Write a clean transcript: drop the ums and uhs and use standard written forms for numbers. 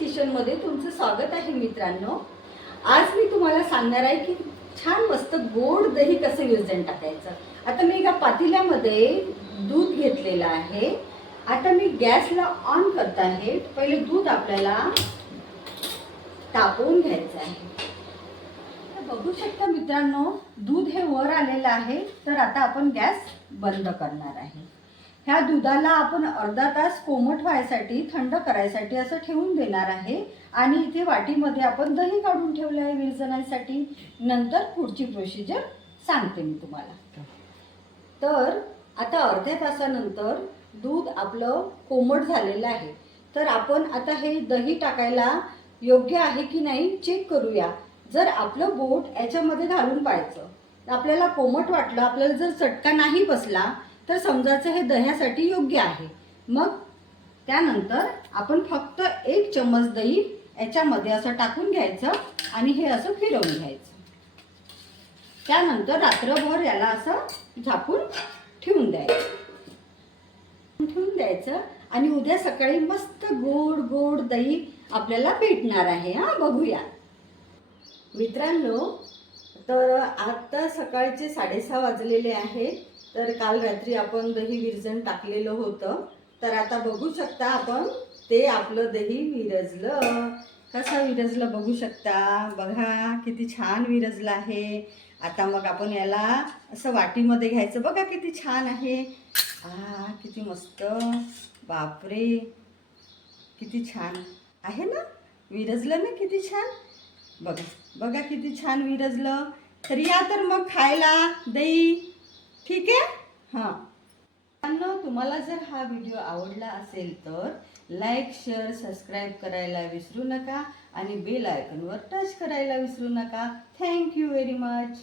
किचनमध्ये तुमचं स्वागत आहे मित्रांनो। आज मी तुम्हाला सांगणार आहे की छान मस्त गोड दही कसं विरजण टाकायचं। आता मी एका पातेल्यामध्ये दूध घेतलेलं आहे। आता मी गॅसला ऑन करत आहे। पहिले दूध आपल्याला तापवून घ्यायचं आहे। बघू शकता मित्रांनो, दूध हे वर आलेलं आहे। तर आता आपण गॅस बंद करणार आहे। ह्या दुधाला आपण अर्धा तास कोमट व्हायसाठी, थंड करायसाठी असं ठेवून देणार आहे। आणि इथे वाटीमध्ये आपण दही काढून ठेवलं आहे विरजणासाठी। नंतर पुढची प्रोसिजर सांगते मी तुम्हाला। तर आता अर्ध्या तासानंतर दूध आपलं कोमट झालेलं आहे। तर आपण आता हे दही टाकायला योग्य आहे की नाही चेक करूया। जर आपलं बोट याच्यामध्ये घालून पाहायचं, आपल्याला कोमट वाटलं, आपल्याला जर चटका नाही बसला तर समजायचं हे दह्यासाठी योग्य आहे। मग त्यानंतर आपण फक्त 1 चम्मच दही याच्यामध्ये असं टाकून घ्यायचं आणि हे असं फिरवून घ्यायचं। त्यानंतर रात्रभर याला असं झाकून ठेवून द्यायचं आणि उद्या सकाळी मस्त गोड गोड दही आपल्याला भेटणार आहे। बघूया मित्रांनो। तर आता सकाळचे 6:30 वाजलेले आहेत। तर काल रात्री आपण दही विरजण टाकलेलं होतं। तर आता बघू शकता आपण ते आपलं दही विरजलं। कसं विरजलं बघू शकता, बघा किती छान विरजलं आहे। आता मग आपण याला असं वाटीमध्ये घ्यायचं, बघा किती छान आहे। किती मस्त, बापरे किती छान आहे ना, विरजलं ना किती छान। बघा बघा किती छान विरजलं। तर या तर मग खायला दही, ठीक आहे। तुम्हाला जर हा व्हिडिओ आवडला असेल तर लाईक, शेअर, सबस्क्राईब करायला विसरू नका आणि बेल आयकॉनवर टच करायला विसरू नका। Thank you very much.